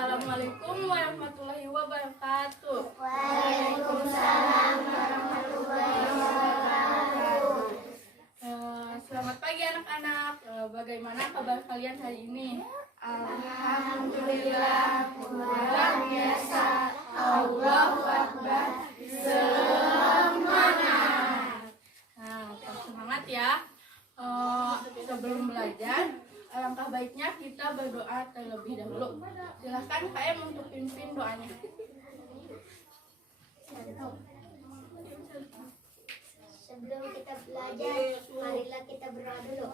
Assalamualaikum warahmatullahi wabarakatuh. Waalaikumsalam warahmatullahi wabarakatuh. Selamat pagi anak-anak. Bagaimana kabar kalian hari ini? Alhamdulillah, luar biasa. Allahu Akbar. Semangat. Tetap semangat ya. Sebelum belajar, alangkah baiknya kita berdoa terlebih dahulu. Silahkan KM untuk pimpin doanya. Sebelum kita belajar, marilah kita berdoa dulu.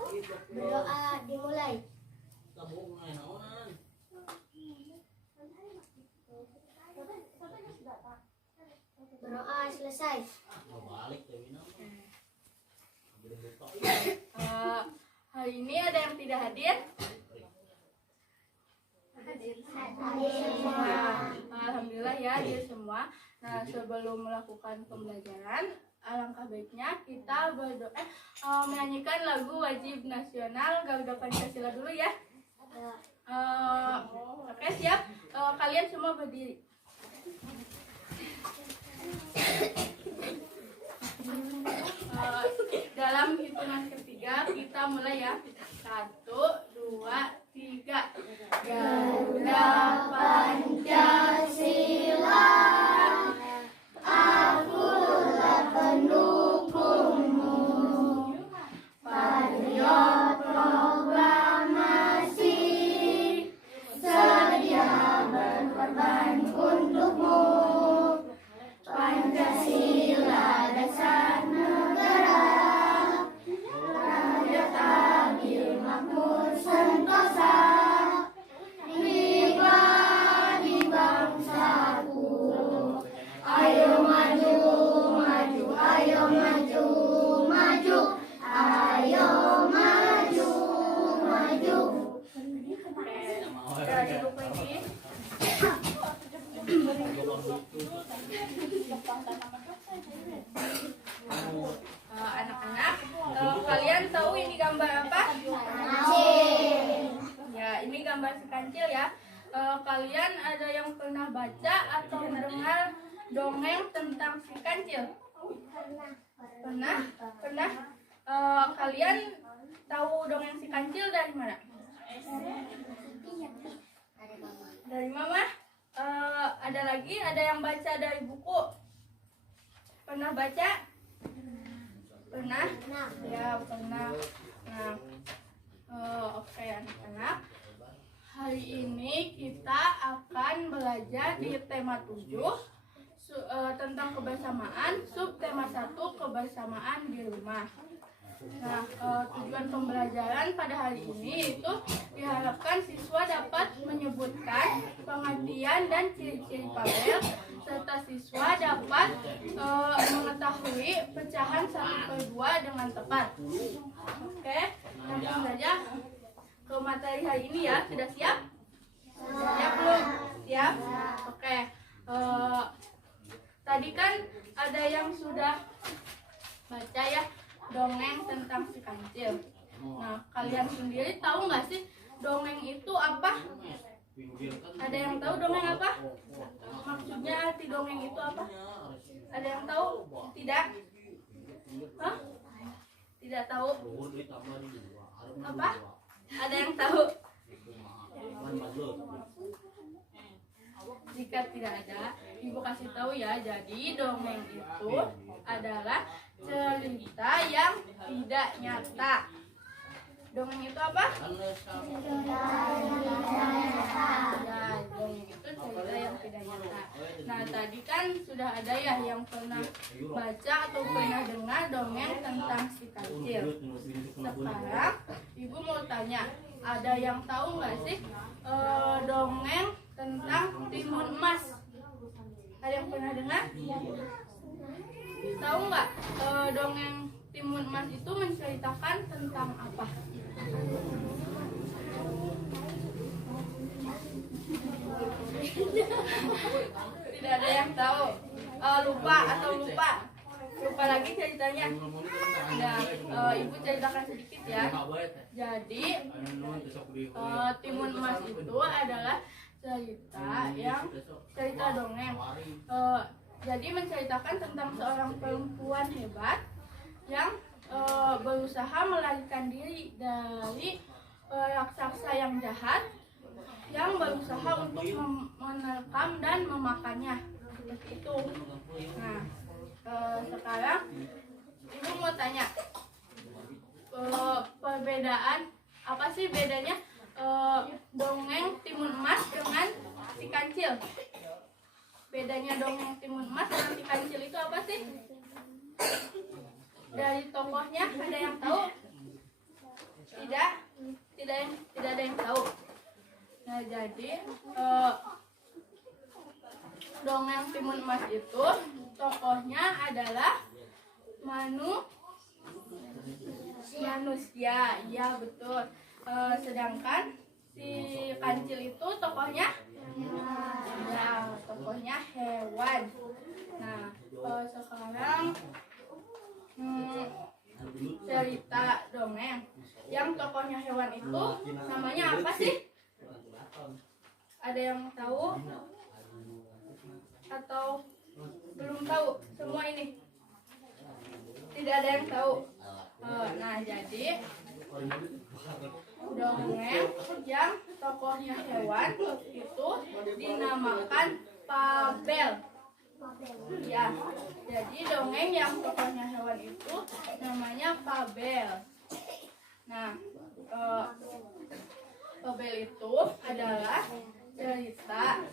Berdoa dimulai. Berdoa selesai. Hari ini ada yang tidak hadir? Alhamdulillah ya, hadir semua. Nah, sebelum melakukan pembelajaran, alangkah baiknya kita berdoa, menyanyikan lagu wajib nasional Garuda Pancasila dulu ya. Oke, siap. Kalian semua berdiri. Dalam hitungan ketiga kita mulai ya. 1, 2, 3. Garuda Pancasila, akulah pendukungmu. Patriot proklamasi, sedia berkorban untukmu. Pancasila dasar negara, rakyat adil makmur sentosa, nikmat di bangsaku. Ayo maju, maju, ayo maju, maju, ayo maju, maju. Kita duduk lagi. Anak-anak, kalian tahu ini gambar apa? Ya, ini gambar si kancil ya. Kalian ada yang pernah baca atau mendengar dongeng tentang si kancil? Pernah? Pernah? Kalian tahu dongeng si kancil dari mana? Dari mama? Ada lagi? Ada yang baca dari buku? Pernah baca? Pernah? Ya, pernah. Nah, oke anak-anak. Hari ini kita akan belajar di tema 7 tentang kebersamaan, subtema 1 kebersamaan di rumah. Nah, tujuan pembelajaran pada hari ini itu diharapkan siswa dapat menyebutkan pengertian dan ciri-ciri tabel, serta siswa dapat mengetahui pecahan 1/2 dengan tepat. Oke, langsung saja ke materi hari ini ya. Sudah siap? Siap belum? Siap? Oke. Tadi kan ada yang sudah baca ya dongeng tentang si kancil. Nah, kalian sendiri tahu nggak sih dongeng itu apa? Ada yang tahu dongeng apa? Maksudnya arti dongeng itu apa? Ada yang tahu? Tidak? Hah? Tidak tahu? Apa? Ada yang tahu? Jika tidak ada, Ibu kasih tahu ya. Jadi dongeng itu adalah cerita yang tidak nyata. Dongeng itu apa? Ya, dongeng itu cerita yang tidak nyata. Nah, tadi kan sudah ada ya yang pernah baca atau pernah dengar dongeng tentang si kancil. Sekarang Ibu mau tanya, ada yang tahu nggak sih dongeng tentang timun emas? Ada yang pernah dengar? Tahu nggak dongeng timun emas itu menceritakan tentang apa? Tidak ada yang tahu. Lupa lagi ceritanya. Nah, Ibu ceritakan sedikit ya. Jadi timun emas itu adalah cerita dongeng. Jadi menceritakan tentang seorang perempuan hebat yang berusaha melarikan diri dari raksasa yang jahat yang berusaha untuk menerkam dan memakannya. Seperti itu. Nah, sekarang ibu mau tanya, perbedaan apa sih bedanya dongeng Timun Emas dengan si Kancil? Bedanya dongeng Timun Emas dengan si Kancil itu apa sih? Dari tokohnya ada yang tahu? Tidak ada yang tahu. Nah, jadi dongeng Timun Emas itu tokohnya adalah manusia, iya betul. Sedangkan si Kancil itu tokohnya tokohnya hewan. Nah, sekarang cerita dongeng yang tokohnya hewan itu namanya apa sih? Ada yang tahu atau belum tahu semua ini? Tidak ada yang tahu. Nah, jadi dongeng yang tokohnya hewan itu dinamakan fabel. Ya, jadi dongeng yang tokohnya hewan itu namanya fabel. Nah, fabel itu adalah cerita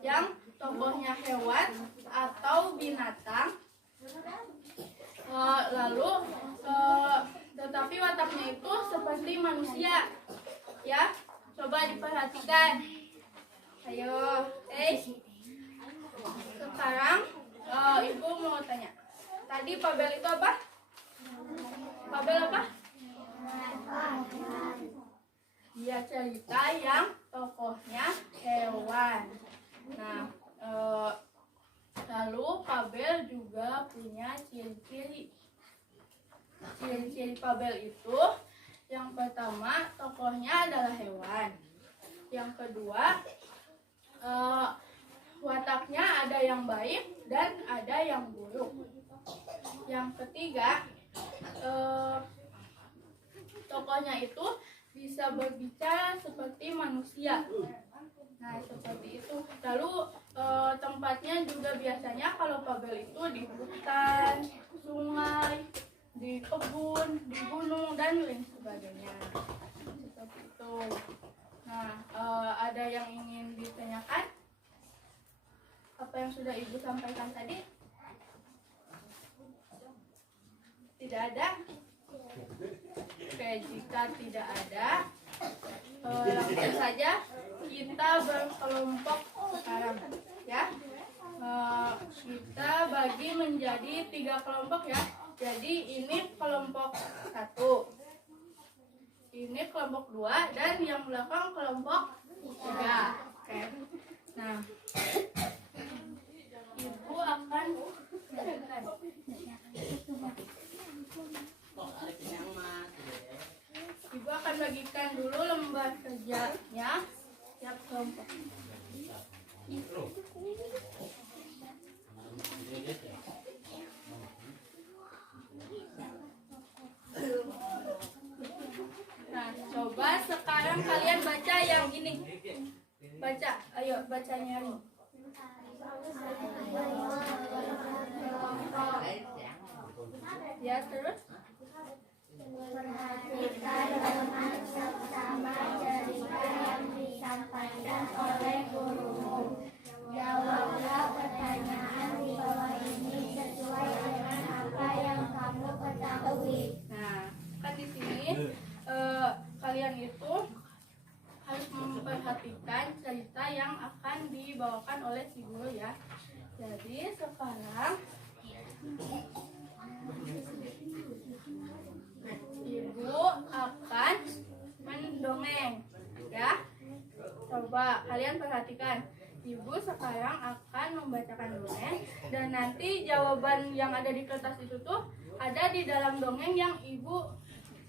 yang tokohnya hewan atau binatang, lalu tetapi wataknya itu seperti manusia. Ya, coba diperhatikan. Ayo, sekarang ibu mau tanya. Tadi fabel itu apa? Fabel apa? Dia cerita yang tokohnya hewan. Nah, lalu fabel juga punya ciri-ciri. Ciri-ciri fabel itu, yang pertama tokohnya adalah hewan. Yang kedua, wataknya ada yang baik dan ada yang buruk. Yang ketiga, tokohnya itu bisa berbicara seperti manusia. Nah, seperti itu. Lalu tempatnya juga biasanya kalau fabel itu di hutan, sungai, di kebun, di gunung, dan lain sebagainya. Seperti itu. Nah, ada yang ingin ditanyakan? Apa yang sudah ibu sampaikan tadi? Tidak ada? Oke, jika tidak ada, langsung saja kita berkelompok sekarang, ya. Kita bagi menjadi 3 kelompok, ya. Jadi ini kelompok 1, ini kelompok 2, dan yang belakang kelompok 3. Oke. Nah, ibu akan bagikan dulu lembar kerjanya tiap kelompok. Nah, coba sekarang kalian baca yang ini. Baca, ayo bacanya nih. Ya, terus perhatikan dengan seksama cerita yang disampaikan oleh gurumu. Jawablah pertanyaan di bawah ini sesuai dengan apa yang kamu ketahui. Nah, kan di sini kalian itu harus memperhatikan cerita yang akan dibawakan oleh si guru, ya. Jadi sekarang ibu akan mendongeng, ya. Coba kalian perhatikan. Ibu sekarang akan membacakan dongeng, dan nanti jawaban yang ada di kertas itu tuh ada di dalam dongeng yang ibu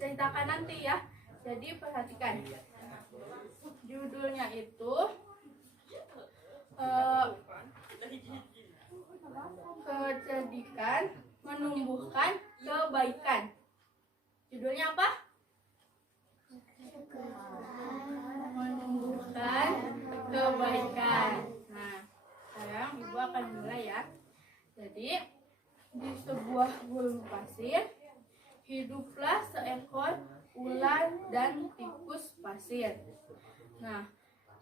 ceritakan nanti, ya. Jadi perhatikan. Judulnya itu eh, kecerdikan menumbuhkan kebaikan. Judulnya apa? Menumbuhkan kebaikan. Nah, sekarang ibu akan mulai ya. Jadi, di sebuah gurun pasir hiduplah seekor ular dan tikus pasir. Nah,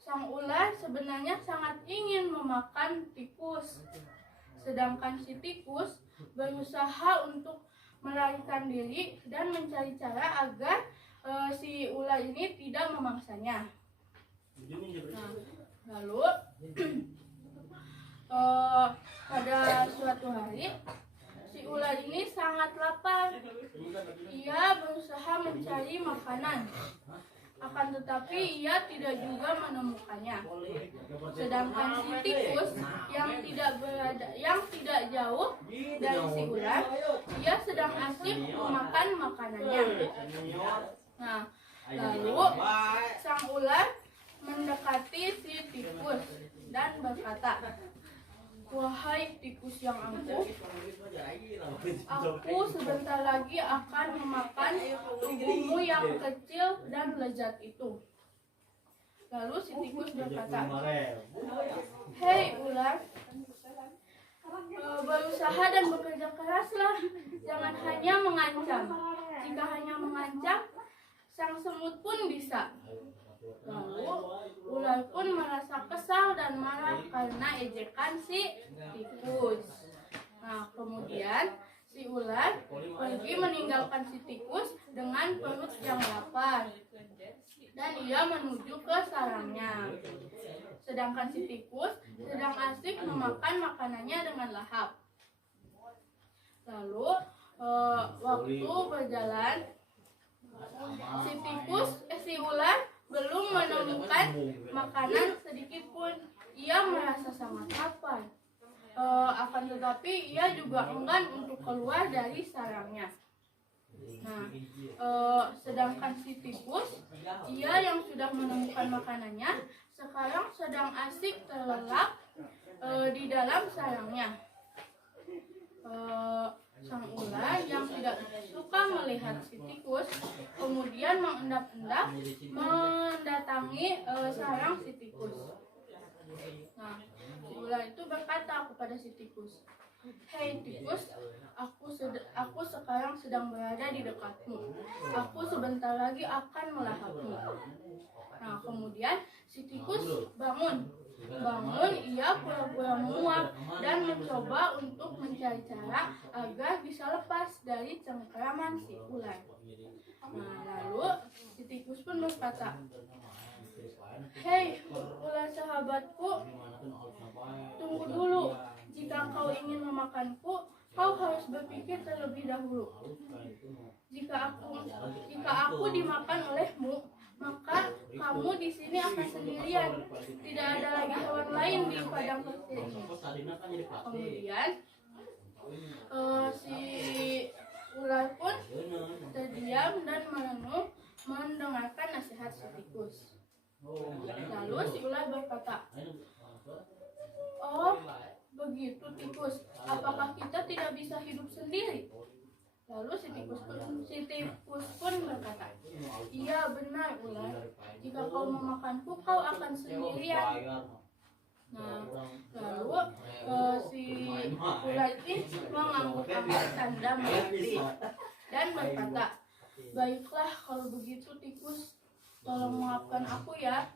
sang ular sebenarnya sangat ingin memakan tikus, sedangkan si tikus berusaha untuk melarikan diri dan mencari cara agar si ular ini tidak memangsanya. Nah, lalu pada suatu hari si ular ini sangat lapar. Ia berusaha mencari makanan, akan tetapi ia tidak juga menemukannya. Sedangkan si tikus yang tidak jauh dari si ular, ia sedang asik memakan makanannya. Nah, lalu sang ular mendekati si tikus dan berkata, "Wahai tikus yang angkuh, aku sebentar lagi akan memakan tubuhmu yang kecil dan lezat itu." Lalu si tikus berkata, "Hei ular, berusaha dan bekerja keraslah, jangan hanya mengancam. Jika hanya mengancam, sang semut pun bisa." Lalu ular pun merasa kesal dan marah karena ejekan si tikus. Nah, kemudian si ular pergi meninggalkan si tikus dengan perut yang lapar dan ia menuju ke sarangnya. Sedangkan si tikus sedang asik memakan makanannya dengan lahap. Lalu waktu berjalan, si ular belum menemukan makanan sedikit pun. Ia merasa sangat lapar. Akan tetapi ia juga enggan untuk keluar dari sarangnya. Nah, sedangkan si tikus, ia yang sudah menemukan makanannya, sekarang sedang asik terlelap di dalam sarangnya. Sang ular yang tidak suka melihat si tikus kemudian mengendap-endap mendatangi sarang si tikus. Nah, si ular itu berkata kepada si tikus, "Hei tikus, aku sekarang sedang berada di dekatmu. Aku sebentar lagi akan melahapmu." Nah, kemudian si tikus bangun, ia pura-pura menguap dan mencoba untuk mencari cara agar bisa lepas dari cengkeraman si ular. Nah, lalu si tikus pun berkata, "Hei ular sahabatku, tunggu dulu. Jika kau ingin memakanku, kau harus berpikir terlebih dahulu. Jika aku dimakan olehmu, maka kamu di sini akan sendirian. Tidak ada lagi hewan lain di padang pasir ini." Kemudian si ular pun terdiam dan merenung mendengarkan nasihat si tikus. Lalu si ular berkata, "Oh, begitu tikus. Apakah kita tidak bisa hidup sendiri?" Lalu si tikus pun berkata, "Iya benar ular. Jika kau memakanku, kau akan sendirian." Nah, lalu si ular ini mengangguk-angguk tanda mengerti dan berkata, "Baiklah kalau begitu tikus, tolong maafkan aku ya."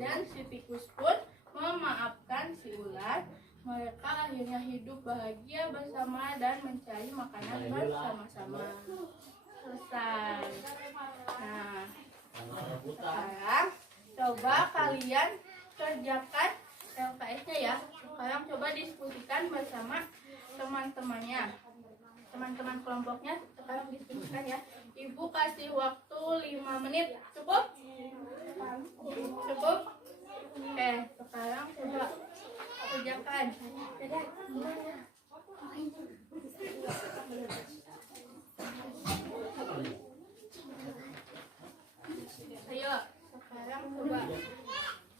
Dan si tikus pun memaafkan si ular. Mereka akhirnya hidup bahagia bersama dan mencari makanan bersama-sama. Selesai. Nah, sekarang coba kalian kerjakan LKS-nya ya. Sekarang coba diskusikan bersama teman-temannya. Teman-teman kelompoknya sekarang diskusikan ya. Ibu kasih waktu 5 menit. Cukup? Cukup? Oke, sekarang coba kerjakan. Ayo, sekarang coba.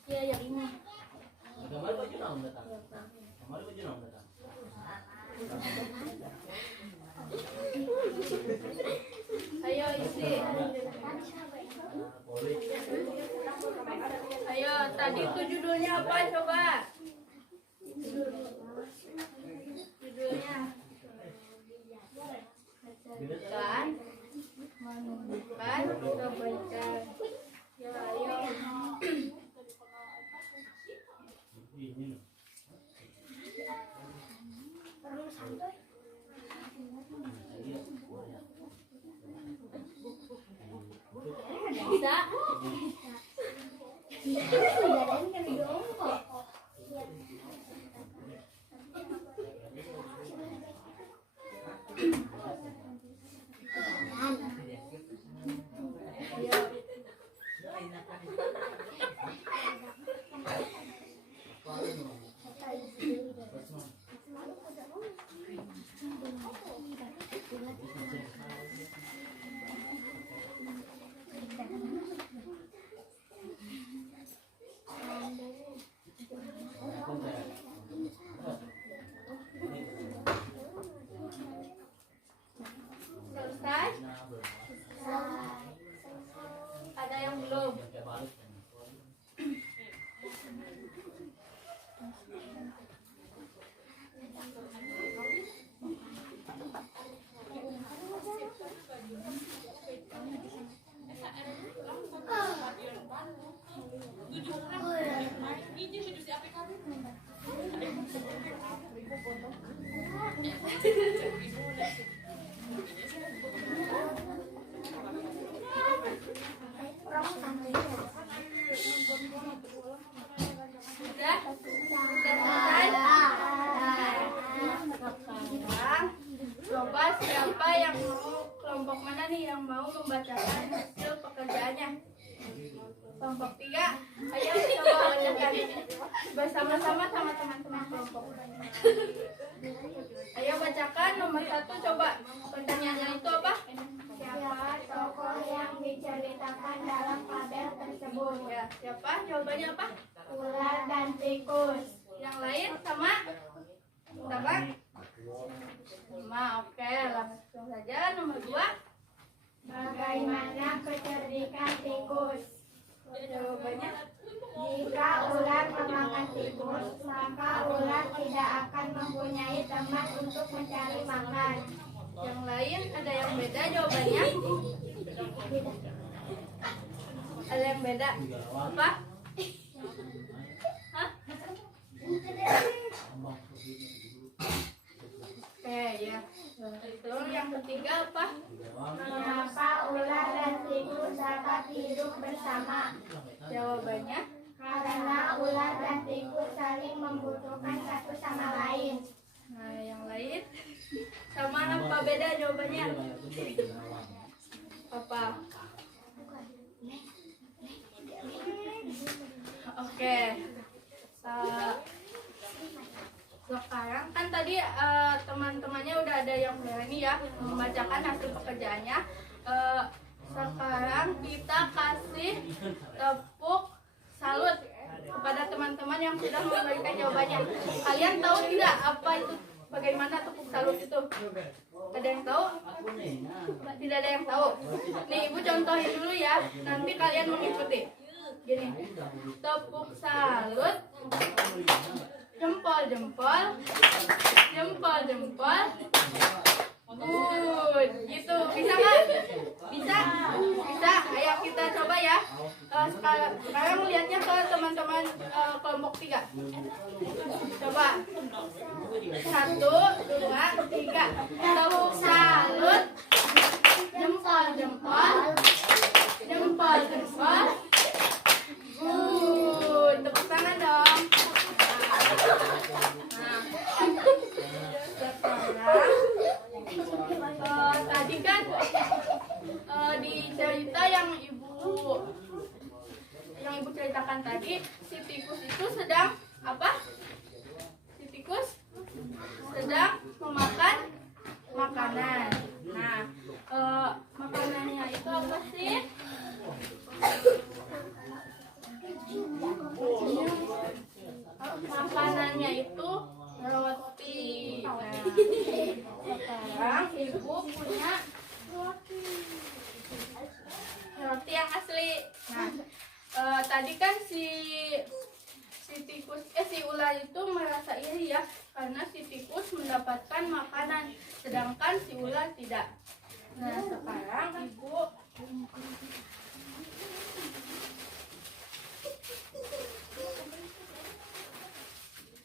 Ya, yang ini. Ayo, tadi itu judulnya apa coba? Judulnya menunjukkan kebaikan. Ya, ayo. Bisa? Selesai? Ada yang belum? Sudah? Sudah selesai? Sekarang coba siapa yang mau, kelompok mana nih yang mau membacakan hasil pekerjaannya? Kelompok 3, ayo coba bacakan bersama-sama sama teman-teman kelompok. Ayo bacakan nomor 1 coba. Pertanyaannya itu apa? Siapa tokoh yang diceritakan dalam fabel tersebut? Ya, siapa? Jawabannya apa? Ular dan tikus. Yang lain sama? Sama? Sama, oke. Langsung saja nomor 2. Bagaimana kecerdikan tikus? Jawabannya? Jika ular memakan tikus, maka ular tidak akan mempunyai tempat untuk mencari makan. Yang lain ada yang beda jawabannya? Ada yang beda? Apa? Hah? Ya. Itu yang ketiga apa? Mengapa ular dan tikus dapat hidup bersama? Jawabannya? Karena ular dan tikus saling membutuhkan satu sama lain. Nah, yang lain? Sama apa beda jawabannya? Apa? Oke. Sekarang kan tadi teman-temannya udah ada yang berani ya membacakan hasil pekerjaannya. Sekarang kita kasih tepuk salut kepada teman-teman yang sudah memberikan jawabannya. Kalian tahu tidak apa itu, bagaimana tepuk salut itu? Ada yang tahu? Tidak ada yang tahu. Nih, Ibu contohin dulu ya. Nanti kalian mengikuti. Gini. Tepuk salut. Jempol, jempol. Jempol, jempol. Good. Gitu. Bisa nggak? Bisa? Bisa. Ayo kita coba ya. Sekarang lihatnya ke teman-teman kelompok 3. Coba. 1, 2, 3. Tepuk salut. Jempol, jempol. Jempol, jempol. Good. Tepuk tangan dong. Nah. Sekarang tadi kan di cerita yang ibu ceritakan tadi, si tikus itu sedang apa? Si tikus sedang memakan makanan. Nah, makanannya itu apa sih? Makanannya itu roti. Nah, sekarang ibu punya roti. Nah, tadi kan si ular itu merasa iri ya, karena si tikus mendapatkan makanan, sedangkan si ular tidak. Nah, sekarang ibu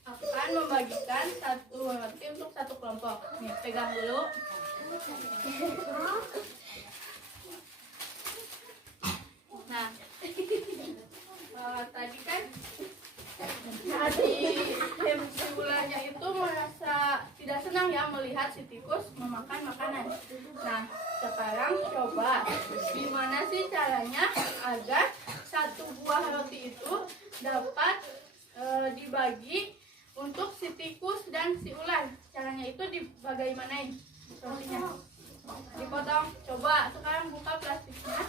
akan membagikan satu roti untuk satu kelompok. Nih, pegang dulu. Nah, tadi kan si ularnya itu merasa tidak senang ya melihat si tikus memakan makanan. Nah, sekarang coba gimana sih caranya agar satu buah roti itu dapat dibagi untuk si tikus dan si ular. Caranya itu dibagaimanain rotinya? Dipotong. Coba sekarang buka plastiknya.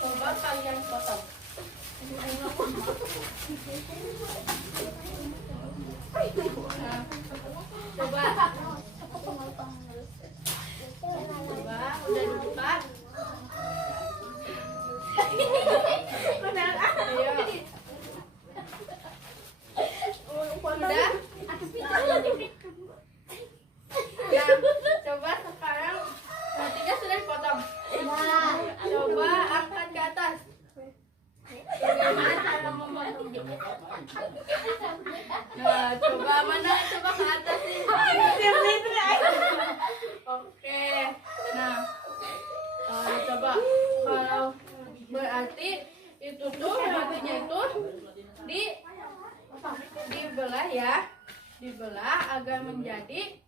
Coba kalian potong. Nah, coba udah dibuka. Ayo. Udah. Nah, coba sekarang rotinya sudah dipotong. Coba angkat ke atas. Bagaimana cara memotongnya? Nah, coba mana? Coba ke atas sih. Oke. Nah, coba kalau berarti itu tuh rotinya itu dibelah ya, dibelah agar menjadi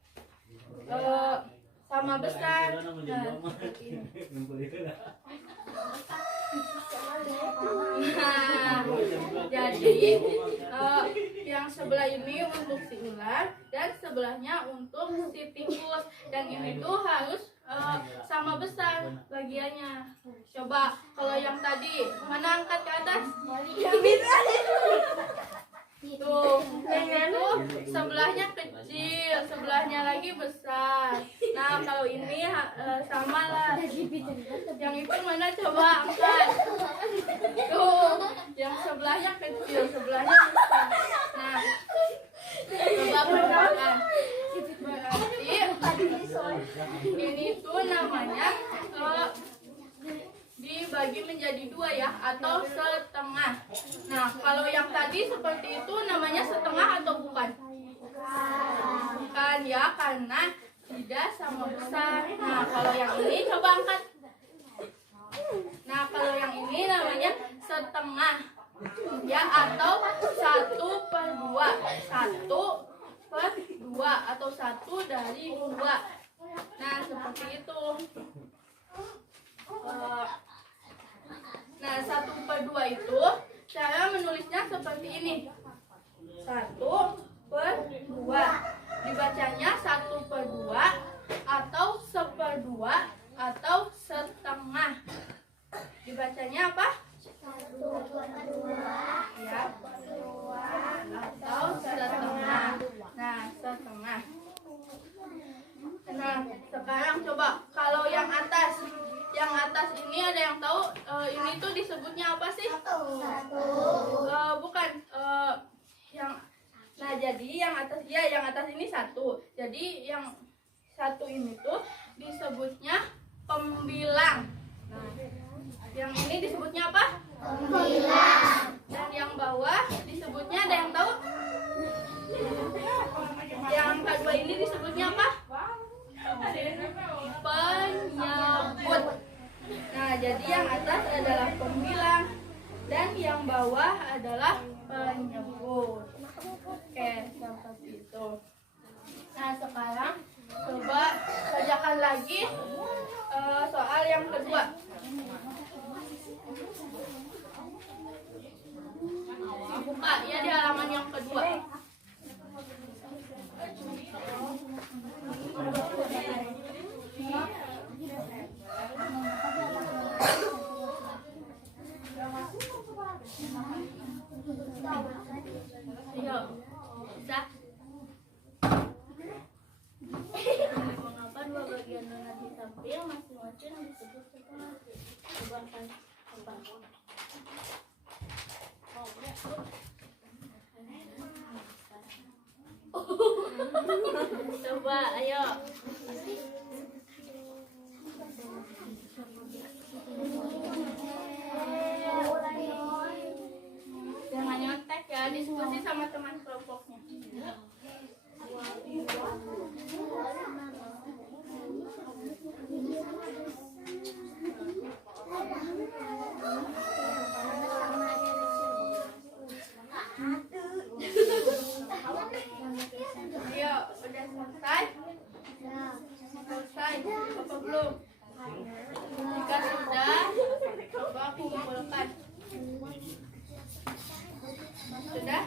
sama besar. Nah, jadi yang sebelah ini untuk si ular dan sebelahnya untuk si tikus, dan ini tuh harus sama besar bagiannya. Coba kalau yang tadi mana, angkat ke atas. Tuh, yang itu sebelahnya kecil, sebelahnya lagi besar. Nah, kalau ini sama lah. Yang itu mana, coba angkat. Tuh, yang sebelahnya kecil, sebelahnya besar. Nah, coba perhatikan. Berarti ini tuh namanya dibagi menjadi dua ya, atau setengah. Nah, kalau yang tadi seperti itu namanya setengah atau bukan? Bukan ya, karena tidak sama besar. Nah, kalau yang ini coba angkat. Nah, kalau yang ini namanya setengah ya, atau 1/2. 1/2 atau 1 dari 2. Nah, seperti itu. Nah, 1/2 itu cara menulisnya seperti ini. 1/2. Dibacanya 1/2 atau 1/2 atau setengah. Dibacanya apa? 1/2 ya, atau setengah. Nah, setengah. Nah, sekarang coba kalau yang atas ini ada yang tahu ini tuh disebutnya apa sih? Bukan nah, jadi yang atas ini 1. Jadi yang 1 ini tuh disebutnya pembilang. Nah, yang ini disebutnya apa? Pembilang. Dan yang bawah disebutnya, ada yang tahu? Yang kedua ini disebutnya apa? Penyebut. Nah, jadi yang atas adalah pembilang dan yang bawah adalah penyebut. Oke, seperti itu. Nah, sekarang coba kerjakan lagi soal yang kedua. Buka ya di halaman yang kedua. Ayo, bisa. Mengapa dua bagian donat di samping masing-masing disebut setengah? Coba kan. Coba, ayo. Jangan nyontek ya, diskusi sama teman kelompoknya. Ayo, udah selesai? Selesai, apa belum? Jika sudah, coba kumpulkan. Sudah?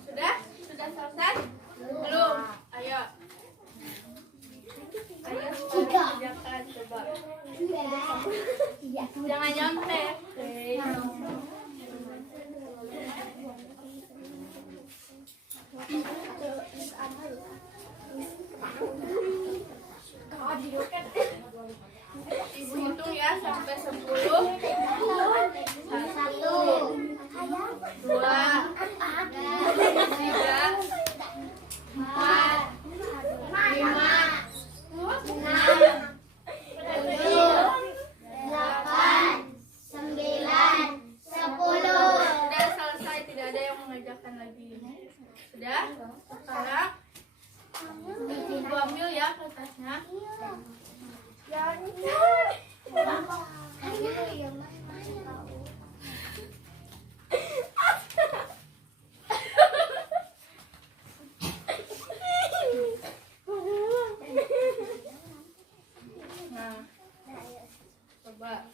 Sudah? Sudah selesai? Belum? Ayo. Ayo sekarang kerjakan coba. Jangan nyontek. Ibu hitung ya sampai 10. 1, 2, 3, 4, 5, 6, 7, 8, 9, 10. Sudah selesai, tidak ada yang mengerjakan lagi. Sudah? Sekarang Ibu ambil ya kertasnya. Nah, coba.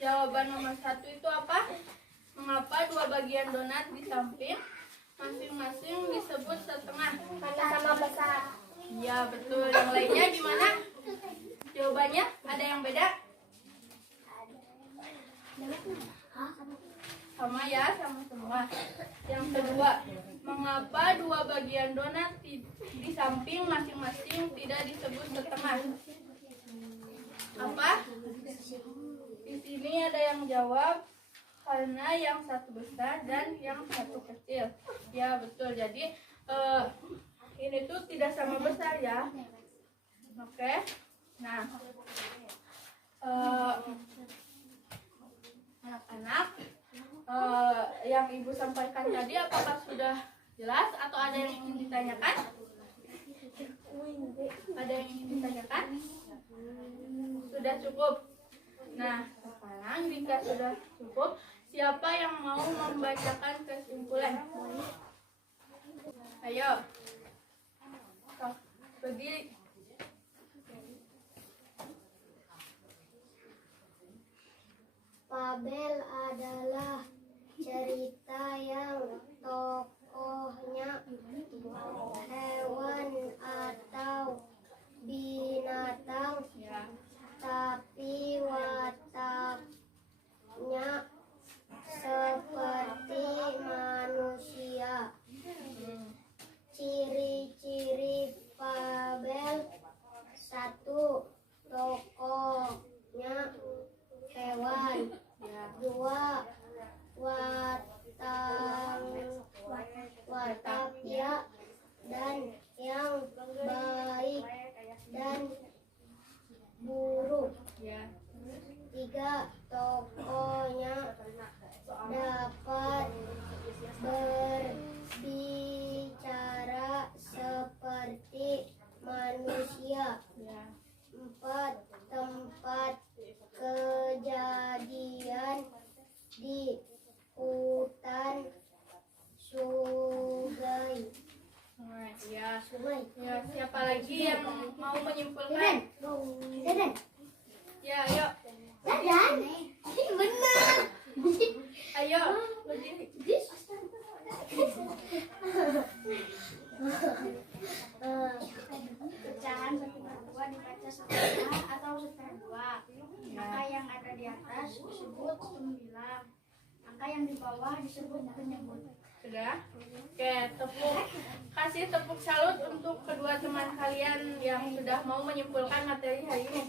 Jawaban nomor 1 itu apa? Mengapa dua bagian donat di samping masing-masing disebut setengah? Karena sama besar. Iya betul. Yang lainnya gimana? Jawabannya ada yang beda? Sama ya, sama semua. Yang kedua, mengapa dua bagian donat di samping masing-masing tidak disebut setengah? Apa? Di sini ada yang jawab karena yang satu besar dan yang satu kecil. Ya betul. Jadi ini tuh tidak sama besar ya. Oke. Nah, anak-anak, yang ibu sampaikan tadi apakah sudah jelas atau ada yang ingin ditanyakan? Ada yang ingin ditanyakan? Sudah cukup. Nah, sekarang jika sudah cukup, siapa yang mau membacakan kesimpulan? Ayo. Berdiri. Fabel adalah cerita yang tokohnya hewan atau binatang, tapi wataknya seperti manusia. Ciri-ciri fabel: 1. Tokohnya hewan. 2. Wataknya dan yang baik dan buruk. 3. Tokohnya dapat berbicara seperti manusia. 4. Tempat kejadian di hutan, sungai. Ya, siapa lagi yang mau menyimpulkan? Dadan. Ya, ayo. Dadan. Benar. Ayo, berdiri. Pecahan 1/2 dibaca setengah atau seterdua. Angka yang ada di atas disebut sembilan. Angka yang di bawah disebut penyebut. Sudah? Oke, kasih tepuk salut untuk kedua teman kalian yang sudah mau menyimpulkan materi hari ini.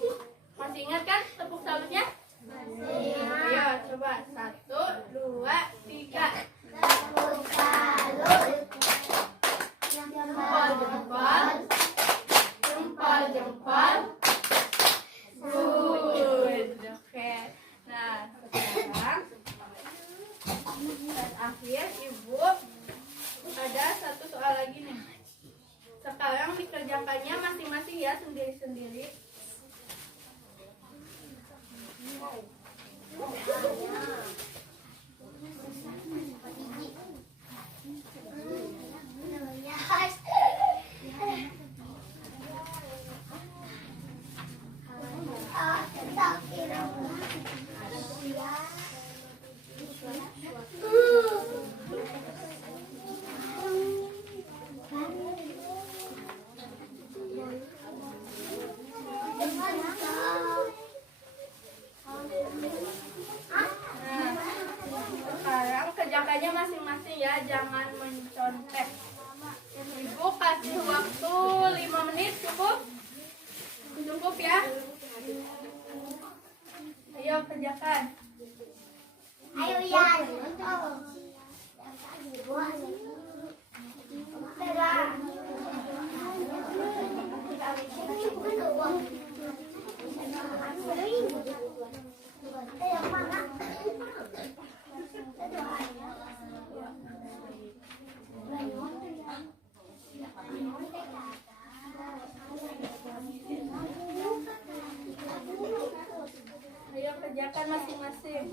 Masih ingat kan tepuk salutnya? Ayo, coba 1, 2, 3. Tepuk salut. Jempol, jempol. Jempol, jempol. Good. Oke. Nah, sekarang tes akhir Ibu ada satu soal lagi nih. Sekarang dikerjakannya masing-masing ya, sendiri-sendiri. Sekarang kerjakannya masing-masing ya, jangan mencontek. Ibu kasih waktu 5 menit, cukup? Cukup ya? Ayo kerjakan. Ayo ya. Ayo kerjakan masing-masing.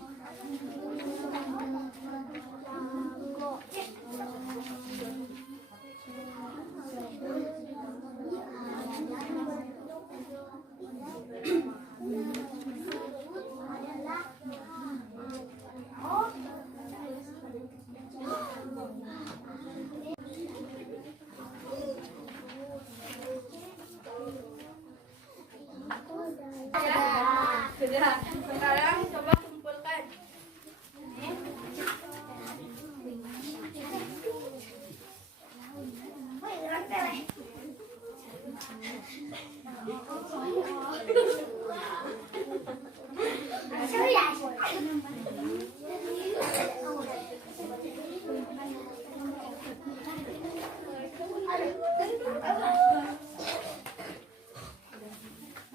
Sudah. Sekarang coba kumpulkan.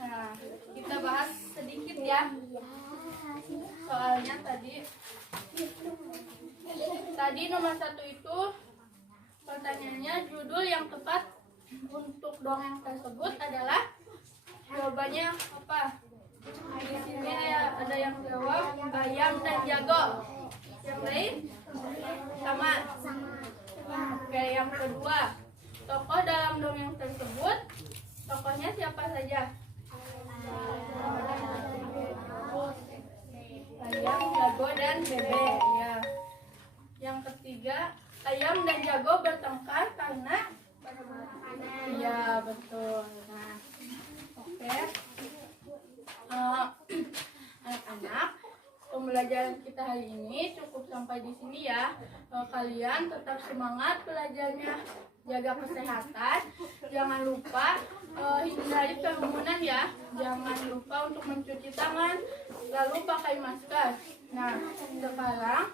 Nah, kita bahas sedikit ya. Soalnya tadi nomor 1 itu pertanyaannya judul yang tepat untuk dongeng tersebut adalah jawabannya apa? Di sini ada yang jawab ayam dan jago. Yang lain sama. Oke, yang kedua, tokoh dalam dongeng tersebut tokohnya siapa saja? Ayam, jago, dan bebek ya. Yang ketiga, ayam dan jago bertengkar karena iya betul. Nah, oke. Anak-anak, pembelajaran kita hari ini cukup sampai di sini ya. Kalian tetap semangat belajarnya, jaga kesehatan, jangan lupa hindari kerumunan ya, jangan lupa untuk mencuci tangan, lalu pakai masker. Nah, sekarang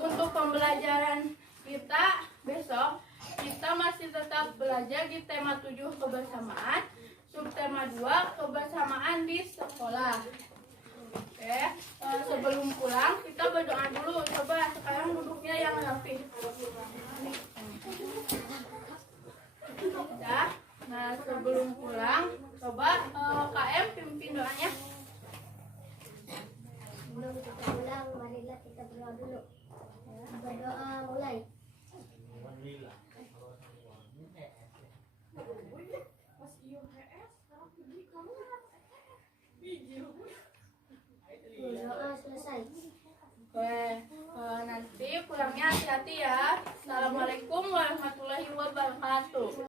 untuk pembelajaran kita besok, kita masih tetap belajar di tema 7 kebersamaan, subtema 2 kebersamaan di sekolah. Oke, sebelum pulang kita berdoa dulu. Coba sekarang duduknya yang rapi. Udah. Nah, sebelum pulang, coba KM pimpin doanya. Sebelum kita pulang, marilah kita berdoa dulu. Berdoa mulai. Berdoa selesai. Oke. pulangnya hati-hati ya.